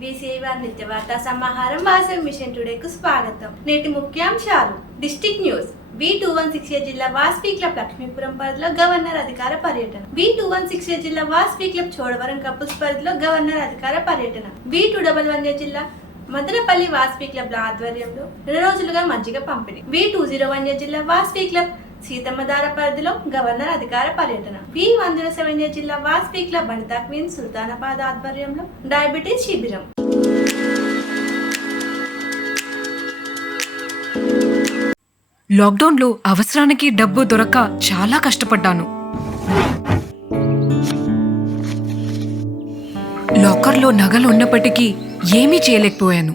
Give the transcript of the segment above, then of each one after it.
బీసీవార్ సమాహారం మిషన్ స్వాగతం నేటి ముఖ్యాంశాలు. District news. Two one six A జిల్లా వాస్పీ క్లబ్ లక్ష్మీపురం గవర్నర్ అధికార పర్యటన. B two one six A జిల్లా వాస్పీ క్లబ్ చోడవరం కపుల్స్ స్పర్ధలో గవర్నర్ అధికార పర్యటన. బి టూ డబల్ వన్ జిల్లా మదనపల్లి వాస్పీ క్లబ్ల ఆధ్వర్యంలో రెండు రోజులుగా మజ్జిగ పంపిణీ. బి టూ జీరో వన్ జిల్లా వాస్పీ క్లబ్ సీతమ్మధార పరిధిలో గవర్నర్ అధికార పర్యటన. వి వందల సెవెన్య జిల్లా వాస్పీ క్లబ్ వనితా క్వీన్ సుల్తానాబాద్ ఆధ్వర్యంలో డయాబెటీస్ శిబిరం. లాక్డౌన్లో అవసరానికి డబ్బు దొరక్క చాలా కష్టపడ్డాను. లాకర్లో నగలు ఉన్నప్పటికీ ఏమీ చేయలేకపోయాను.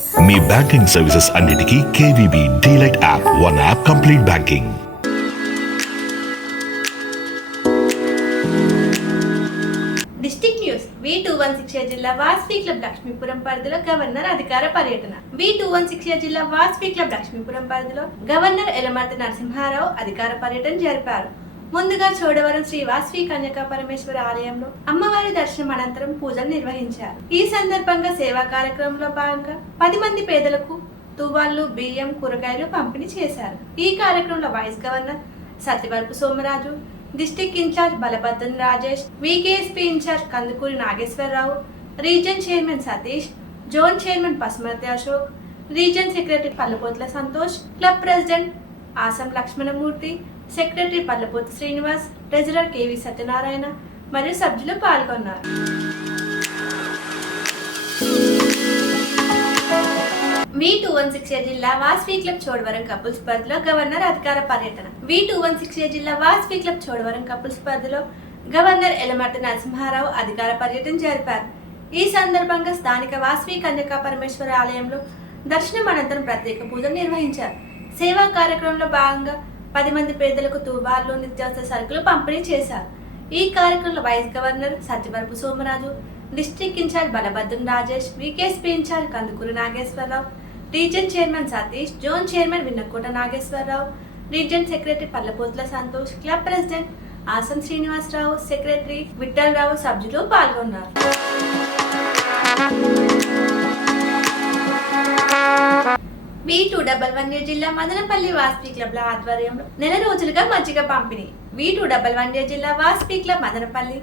మీ బ్యాంకింగ్ సర్వీసెస్ అన్నిటికీ KVB DLite app one app complete banking. District news V two one six జిల్లా వాస్పీ క్లబ్ లక్ష్మీపురం పరిధిలో గవర్నర్ అధికార పర్యటన. వి టూ వన్ సిక్స్ జిల్లా వాస్పీ క్లబ్ లక్ష్మీపురం పరిధిలో గవర్నర్ ఎలమర్తి నరసింహారావు అధికార పర్యటన జరిపారు. ముందుగా చోడవరం శ్రీ వాస్వి కన్యకా పరమేశ్వర ఆలయంలో అమ్మవారి దర్శనం అనంతరం పూజలు నిర్వహించారు. ఈ సందర్భంగా సేవా కార్యక్రమంలో భాగంగా పది మంది పేదలకు తువ్వాళ్ళు బియ్యం కూరగాయలు పంపిణీ చేశారు. ఈ కార్యక్రమంలో vice governor Satyavarapu Somaraju district incharge Balabhadran Rajesh VKSP incharge Kandukuri Nageswararao region chairman Satish zone chairman Pasumathi Ashok region secretary Pallapothula Santosh club president Aasam Lakshmanamurthy secretary Pallapothu Srinivas treasurer KV Satyanarayana మరియు సభ్యులు పాల్గొన్నారు. V two one six A జిల్లా Vasavi club Chodavaram couples స్పర్ధలో governor అధికార పర్యటన. V two one six A జిల్లా Vasavi club Chodavaram couple స్పర్ధలో governor Elamarthi Narasimharao అధికార పర్యటన జరిపారు. ఈ సందర్భంగా స్థానిక వాస్వి కన్యకా పరమేశ్వర ఆలయంలో దర్శనం అనంతరం ప్రత్యేక పూజలు నిర్వహించారు. సేవా కార్యక్రమంలో భాగంగా పది మంది పేదలకు తువాళ్ళు నిత్యావసర సరుకులు పంపిణీ చేశారు. ఈ కార్యక్రమంలో vice governor Satyavarapu Somaraju district incharge Balabhadram Rajesh VKSP incharge Kandukuru Nageswararao region chairman Satish zone chairman Vinnakota Nageswararao region secretary Pallapothula Santosh club president Aasam Srinivasarao secretary Vittalarao సభ్యులు పాల్గొన్నారు. వి టూ డబల్ వన్ జిల్లా మదనపల్లి వాస్పీ క్లబ్ల ఆధ్వర్యంలో నెల రోజులుగా మజ్జిగ పంపిణీ. వి two double one జిల్లా Vasavi club Madanapalle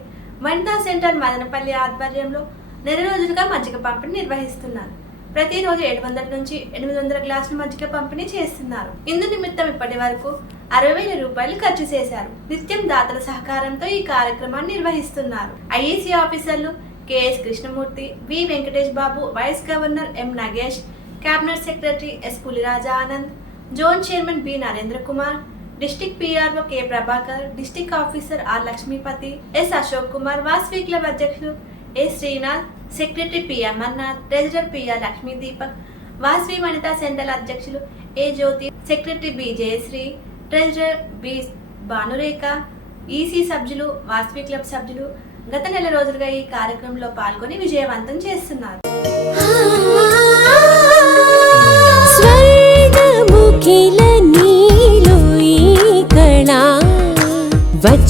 Vanitha centre Madanapalle ఆధ్వర్యంలో నెల రోజులుగా మజ్జిగ పంపిణీ నిర్వహిస్తున్నారు. ప్రతిరోజు ఏడు వందల నుంచి ఎనిమిది వందల గ్లాసుల మజ్జిగ పంపిణీ చేస్తున్నారు. ఇందు నిమిత్తం ఇప్పటి వరకు అరవై వేల రూపాయలు ఖర్చు చేశారు. నిత్యం దాతల సహకారంతో ఈ కార్యక్రమాన్ని నిర్వహిస్తున్నారు. ఐఏసీ ఆఫీసర్లు KS Krishnamurthy V Venkatesh Babu vice governor M Nagesh cabinet secretary S Puliraja Anand zone chairman B Narendra Kumar district PRO K Prabhakar district officer R Lakshmipathi S Ashok Kumar Vasavi club అధ్యక్షులు A Srinath secretary P Amarnath treasurer PR Lakshmi Deepak Vasavi Vanitha central అధ్యక్షులు A Jyothi secretary B Jayasri treasurer B Bhanurekha EC సభ్యులు Vasavi club సభ్యులు గత నెల రోజులుగా ఈ కార్యక్రమంలో పాల్గొని విజయవంతం చేస్తున్నారు. Ah.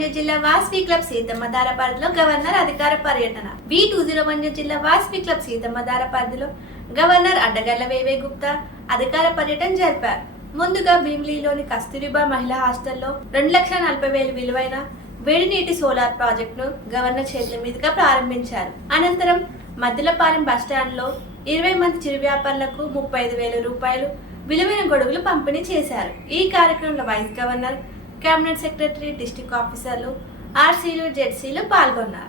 వి జిల్లా వాస్వి క్లబ్ సీతమ్మధార పరిధిలో గవర్నర్ అధికార పర్యటన. వి టూ జీరో వన్ జిల్లా వాస్వి క్లబ్ సీతమ్మధార పరిధిలో గవర్నర్ అడ్డగల్ల వేవే గుప్తా అధికార పర్యటన జరిపారు. ముందుగా భీమిలీలోని కస్తూరిబా మహిళా హాస్టల్లో రెండు లక్షల నలభై వేలు విలువైన వేడి నీటి సోలార్ ప్రాజెక్టును గవర్నర్ చేతుల మీదుగా ప్రారంభించారు. అనంతరం మద్దిలపాలెం బస్టాండ్లో ఇరవై మంది చిరు వ్యాపారులకు ముప్పై ఐదు వేల రూపాయలు విలువైన గొడుగులు పంపిణీ చేశారు. ఈ కార్యక్రమంలో vice governor cabinet secretary district ఆఫీసర్లు ఆర్సీలు జెడ్సీలు పాల్గొన్నారు.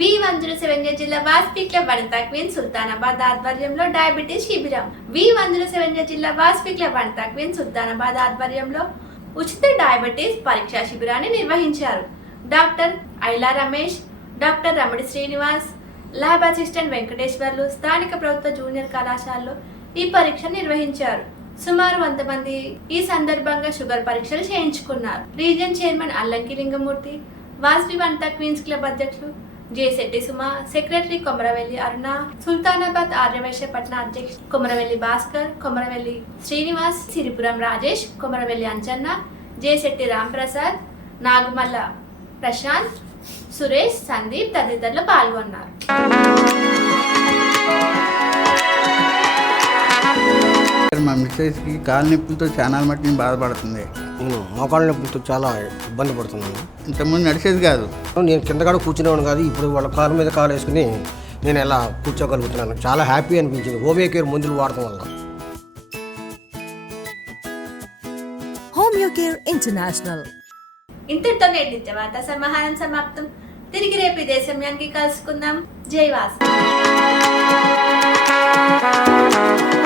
వి వన్ జీరో సెవెన్ జిల్లా వాస్పి క్లబ్ వనితా క్వీన్ సుల్తానాబాద్ ఆధ్వర్యంలో డయాబెటీస్ శిబిరం. వి వన్ జీరో సెవెన్ జిల్లా వాస్పి క్లబ్ వనితా క్వీన్ సుల్తానాబాద్ ఆధ్వర్యంలో ఉచిత డయాబెటీస్ పరీక్షా శిబిరాన్ని నిర్వహించారు. Doctor Aila Ramesh doctor Ramani Srinivas lab assistant Venkateswarlu స్థానిక ప్రభుత్వ జూనియర్ కళాశాలలో ఈ పరీక్ష నిర్వహించారు. సుమారు వంద మంది ఈ సందర్భంగా షుగర్ పరీక్షలు చేయించుకున్నారు. రీజన్ చైర్మన్ అల్లంకి లింగమూర్తి వాస్వి వంట క్వీన్స్ క్లబ్ అధ్యక్షులు జే శెట్టి సుమ సెక్రటరీ కొమరవెల్లి అరుణ సుల్తానాబాద్ ఆర్యవైశ్య పట్న అధ్యక్షుడు కొమరవెల్లి భాస్కర్ కొమరవెల్లి శ్రీనివాస్ సిరిపురం రాజేష్ కొమరవెల్లి అంజన్న జే శెట్టి రాంప్రసాద్ నాగుమల్ల ప్రశాంత్ సురేష్ సందీప్ తదితరులు పాల్గొన్నారు. మా మిస్సెస్కి కాలు నొప్పులతో చాలా మట్టి బాధపడుతుంది. నేను మోకాళ్ళ నొప్పులతో చాలా ఇబ్బంది పడుతున్నాను. ఇంతకుముందు నడిచేది కాదు. నేను కింద కూడా కూర్చునేవాడు కాదు ఇప్పుడు వాళ్ళ కాలు మీద కాలు వేసుకుని నేను ఎలా కూర్చోగలుగుతున్నాను. చాలా హ్యాపీ అనిపించింది. హోమియో కేర్ మందులు వాడటం వల్ల. Home Care International. ఇంతటితో నేటి వార్తా సమాహారం సమాప్తం. తిరిగి రేపు ఇదే సమయానికి కలుసుకుందాం. జై వాసు.